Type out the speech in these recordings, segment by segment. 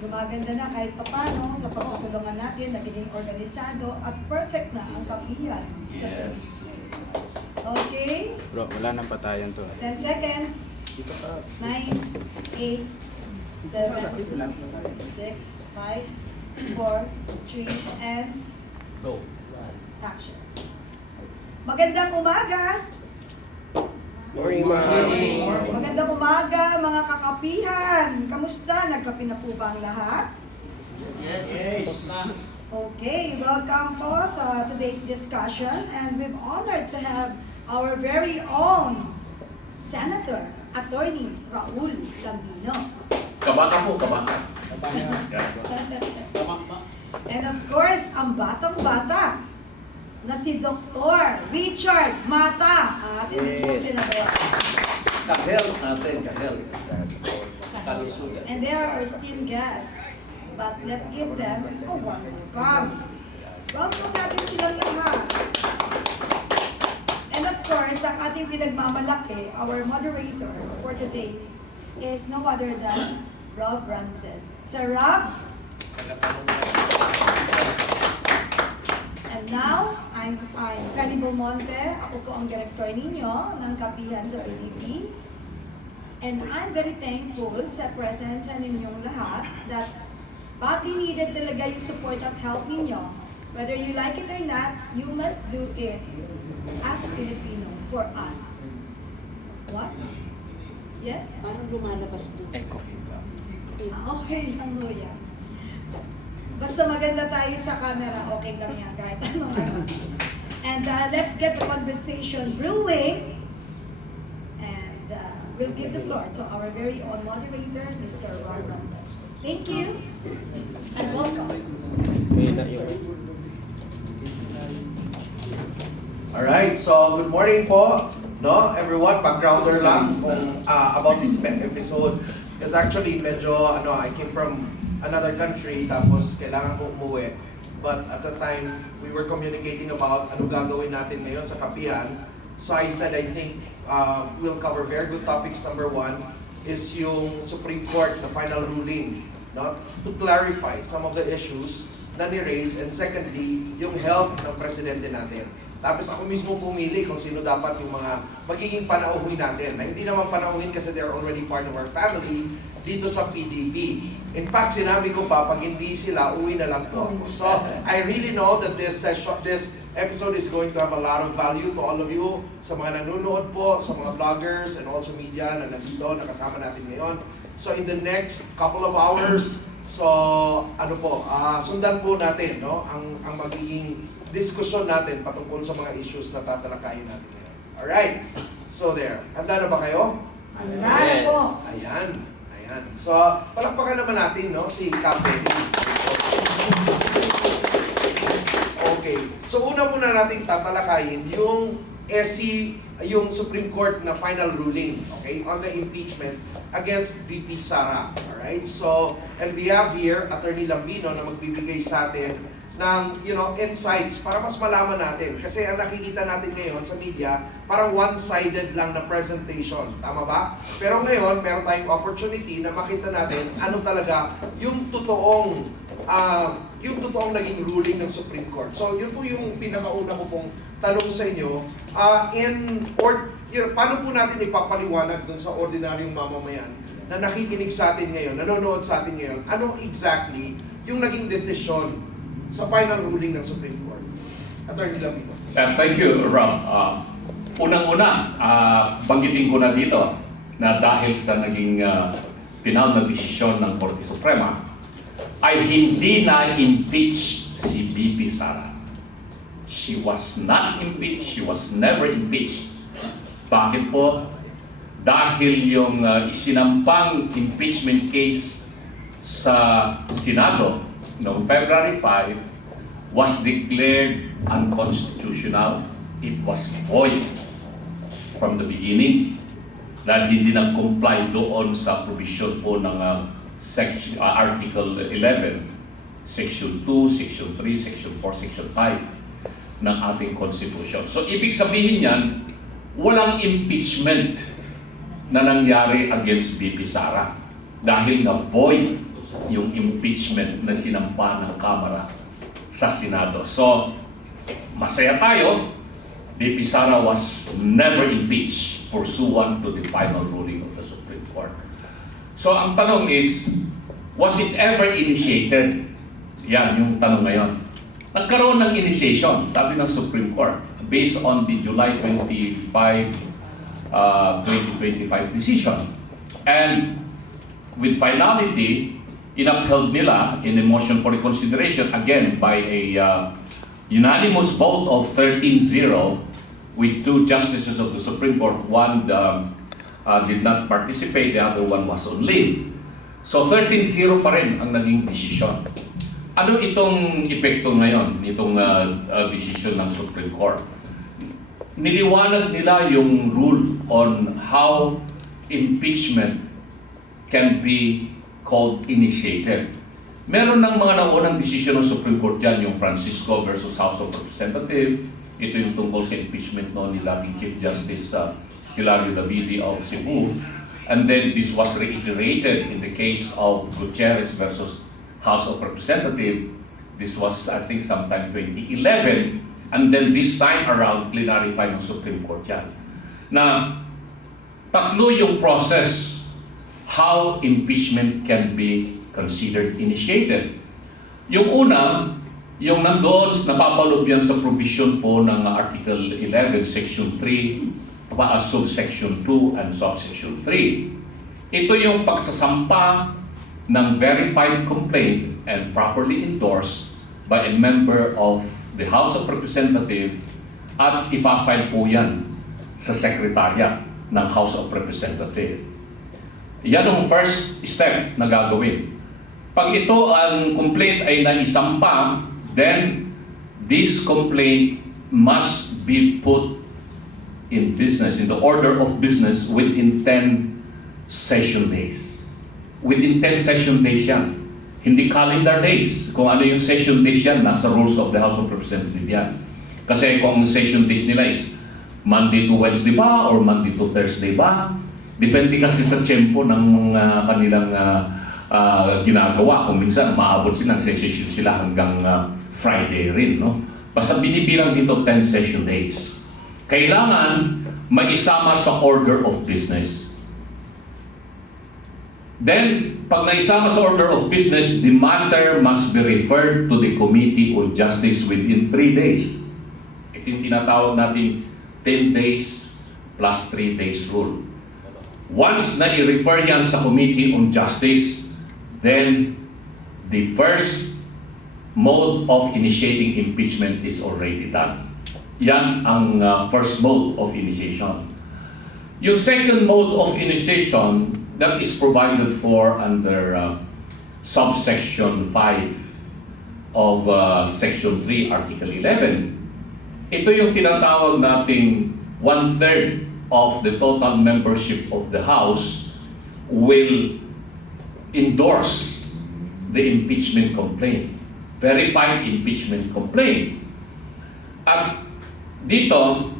gumaganda na kahit papano sa pagtutulungan natin, naging organisado at perfect na ang kapihan. Yes. Okay? Bro, wala nang patayan to. 10 seconds. 9, 8, 7, 6, 5, 4, 3, and Go. action. Magandang umaga! Morning, ma'am. Magandang umaga mga kakapihan! Kamusta? Nagkape na po ba ang lahat? Yes. Okay, welcome po sa today's discussion and we're honored to have our very own Senator, Attorney Raul Lambino. Kabaka po, kabaka. And of course, ang batang-bata na si Dr. Richard Mata, atin din po senador. Kahel natin, kahel. Kalusugan. And they are our esteemed guests. But let's give them a warm welcome. Welcome natin silang lahat. And of course, ang ating pinagmamalaki, our moderator for today is no other than Rob Francis. Sir Rob? And now, I'm Penny Belmonte. Ako po ang director ninyo ng kapihan sa PDP. And I'm very thankful sa presence ninyong lahat that badly needed talaga yung support at help ninyo. Whether you like it or not, you must do it as Filipino for us. What? Yes? Parang lumalabas doon. Echo. Okay lang ho yan. Basta maganda tayo sa camera, okay lang yan. Kahit ano. And let's get the conversation brewing. And we'll give the floor to our very own moderator, Mr. Ron Francis. Thank you. And welcome. Alright, so good morning po, no, everyone. Backgrounder lang kung about this episode. Because actually, medyo, I came from another country, tapos kailangan ko umuwi. But at the time, we were communicating about ano gagawin natin ngayon sa kapihan. So I said, I think we'll cover very good topics. Number one is yung Supreme Court, the final ruling, no, to clarify some of the issues na ni-raise. And secondly, yung health ng presidente natin. Tapos ako mismo pumili kung sino dapat yung mga magiging panauhin natin. Na hindi naman panauhin kasi they're already part of our family dito sa PDP. In fact, sinabi ko pa, pag hindi sila, uwi na lang po ako. So, I really know that this episode is going to have a lot of value to all of you, sa mga nanonood po, sa mga vloggers and also media na nandito, nakasama natin ngayon. So, in the next couple of hours, sundan po natin, no, ang magiging diskusyon natin patungkol sa mga issues na tatalakayin natin ngayon. Alright, so there. Handa na ba kayo? Handa na po. Ayan. So, palakpakan naman natin, no, si Captain. Okay. So, una muna natin tatalakayin yung yung Supreme Court na final ruling, okay, on the impeachment against VP Sara. Alright? So, and we have here Attorney Lambino na magbibigay sa atin ng, insights para mas malaman natin. Kasi ang nakikita natin ngayon sa media, parang one-sided lang na presentation. Tama ba? Pero ngayon, meron tayong opportunity na makita natin ano talaga yung totoong naging ruling ng Supreme Court. So, yun po yung pinakauna ko pong tanong sa inyo. Paano po natin ipapaliwanag dun sa ordinaryong mamamayan na nakikinig sa atin ngayon, nanonood sa atin ngayon, anong exactly yung naging desisyon sa final ruling ng Supreme Court? Attorney Lambino. Thank you, Rob. Unang-una, banggitin ko na dito na dahil sa naging final na desisyon ng Korte Suprema, ay hindi na impeach si VP Sara. She was not impeached, she was never impeached. Bakit po? Dahil yung isinampang impeachment case sa Senado noong February 5 was declared unconstitutional. It was void from the beginning dahil hindi nag-comply doon sa provision po ng Article 11, Section 2, Section 3, Section 4, Section 5 ng ating Constitution. So, ibig sabihin yan, walang impeachment na nangyari against VP Sara dahil na void yung impeachment na sinampa ng Kamara sa Senado. So, masaya tayo, VP Sara was never impeached pursuant to the final ruling of the Supreme Court. So, ang tanong is, was it ever initiated? Yan yung tanong ngayon. Nagkaroon ng initiation, sabi ng Supreme Court, based on the July 25, 2025 decision. And with finality, inapheld nila in a motion for reconsideration, again by a unanimous vote of 13-0 with 2 justices of the Supreme Court. One did not participate, the other one was on leave. So 13-0 pa rin ang naging desisyon. Ano itong epekto ngayon, itong desisyon ng Supreme Court? Niliwanag nila yung rule on how impeachment can be called initiated. Meron ng mga naunang desisyon ng Supreme Court dyan, yung Francisco versus House of Representatives. Ito yung tungkol sa impeachment no, ni dating Chief Justice Hilario Davide of Cebu. And then this was reiterated in the case of Gutierrez versus House of Representatives. This was, I think, sometime 2011. And then this time around, clarified ng Supreme Court yan. Na tatlo yung process how impeachment can be considered initiated. Yung una, yung nandoon, napapaloob yan sa provision po ng Article 11, Section 3, subsection 2 and subsection 3. Ito yung pagsasampa ng verified complaint and properly endorsed by a member of the House of Representatives at ipa-file po yan sa Secretariat ng House of Representatives. Yan ang first step na gagawin. Pag ito ang complaint ay naisampa, then this complaint must be put in business, in the order of business within 10 session days. Within 10 session days yan. Hindi calendar days. Kung ano yung session days yan, nasa rules of the House of Representatives yan. Kasi kung ang session days nila is Monday to Wednesday ba or Monday to Thursday ba? Depende kasi sa tempo ng kanilang ginagawa. Kung minsan maabot silang session sila hanggang Friday rin. No? Basta binibilang dito 10 session days. Kailangan maisama sa order of business. Then, pag naisama sa order of business, the matter must be referred to the Committee on Justice within 3 days. Ito yung tinatawag natin 10 days plus 3 days rule. Once na i-refer yan sa Committee on Justice, then the first mode of initiating impeachment is already done. Yan ang first mode of initiation. Yung second mode of initiation, that is provided for under subsection 5 of section 3, article 11. Ito yung tinatawag nating 1/3 of the total membership of the House will endorse the impeachment complaint, verified impeachment complaint. At dito,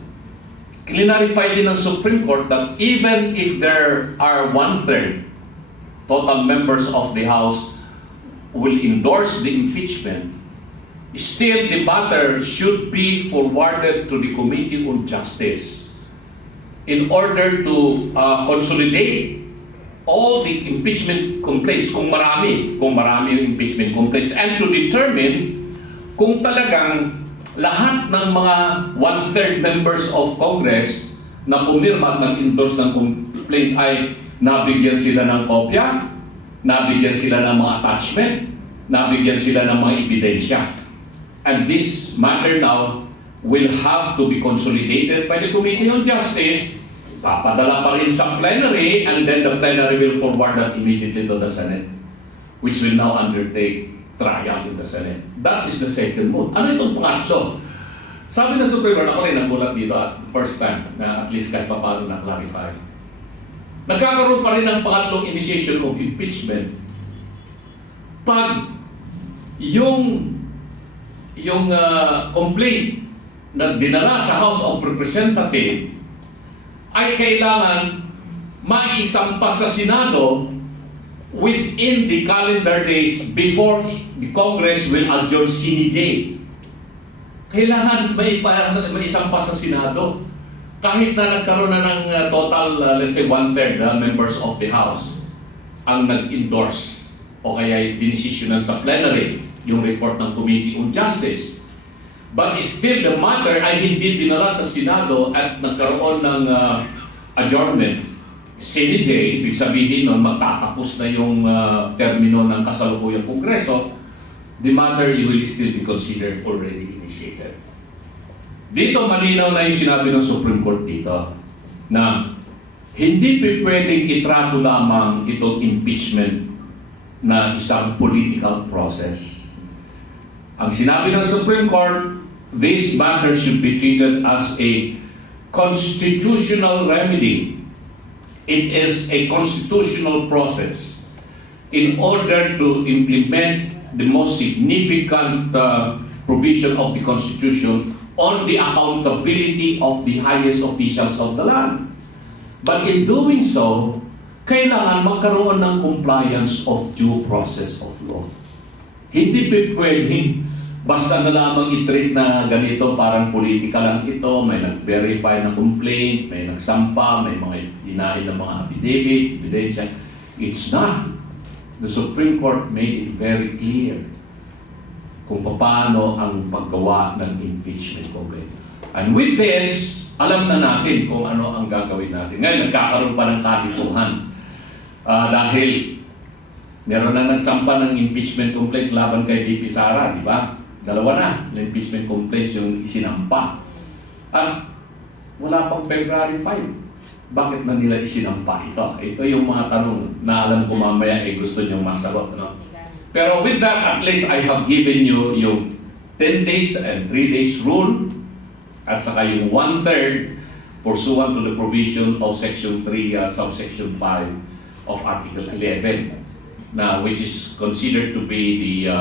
clarify din ng Supreme Court that even if there are 1/3 total members of the House will endorse the impeachment, still the matter should be forwarded to the Committee on Justice in order to consolidate all the impeachment complaints, kung marami yung impeachment complaints, and to determine kung talagang lahat ng mga 1/3 members of Congress na pumirma at nag-endorse ng complaint ay nabigyan sila ng kopya, nabigyan sila ng mga attachment, nabigyan sila ng mga ebidensya. And this matter now will have to be consolidated by the Committee on Justice, papadala pa rin sa plenary, and then the plenary will forward that immediately to the Senate, which will now undertake trial in the Senate. That is the second mode. Ano itong pangatlo? Sabi ng Supreme Court, ako rin nagulat dito at first time na at least kahit pa paano na-clarify. Nagkakaroon pa rin ng pangatlong initiation of impeachment pag yung complaint na dinala sa House of Representatives ay kailangan maisampa sa Senado within the calendar days before the Congress will adjourn sine die. Kailangan may isang pa sa Senado. Kahit na nagkaroon na ng total, let's say, 1/3 members of the House ang nag-endorse o kaya dinesisyonan sa plenary yung report ng Committee on Justice. But still, the matter ay hindi dinala sa Senado at nagkaroon ng adjournment. Sine die, ibig sabihin nun, magtatapos na yung termino ng kasalukuyang Kongreso, the matter will still be considered already initiated. Dito malinaw na yung sinabi ng Supreme Court dito na hindi pwedeng itrato lamang itong impeachment na isang political process. Ang sinabi ng Supreme Court, this matter should be treated as a constitutional remedy. It is a constitutional process in order to implement the most significant provision of the Constitution on the accountability of the highest officials of the land. But in doing so, kailangan magkaroon ng compliance of due process of law. Hindi pwedeng basta na lamang i-treat na ganito, parang politika lang ito, may nag-verify na complaint, may nagsampa, may mga inahin ng mga affidavit, ebidensya. It's not. The Supreme Court made it very clear kung paano ang paggawa ng impeachment complaint. And with this, alam na natin kung ano ang gagawin natin. Ngayon, nagkakaroon pa ng kalituhan. Dahil meron na nagsampa ng impeachment complaints laban kay VP Sara, di ba? Dalawa na impeachment complaints yung isinampa. At wala pang February 5. Bakit na nila isinampa ito? Ito yung mga tanong na alam ko mamaya gusto niyong masagot. No? Pero with that, at least I have given you yung 10 days and 3 days rule at saka yung 1/3 pursuant to the provision of Section 3, subsection 5 of Article 11 na which is considered to be the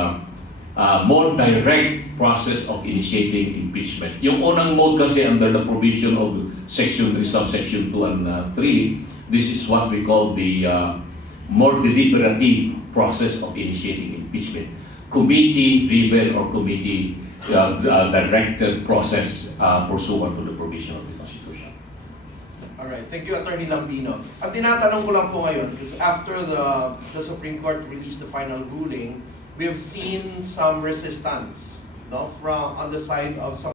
more direct process of initiating impeachment. Yung unang mode kasi under the provision of Section 3, subsection 2 and 3, this is what we call the more deliberative process of initiating impeachment. Committee-driven or committee-directed process pursuant to the provision of the Constitution. Alright, thank you, Attorney Lambino. Ang tinatanong ko lang po ngayon, because after the Supreme Court released the final ruling, we have seen some resistance, no, from on the side of some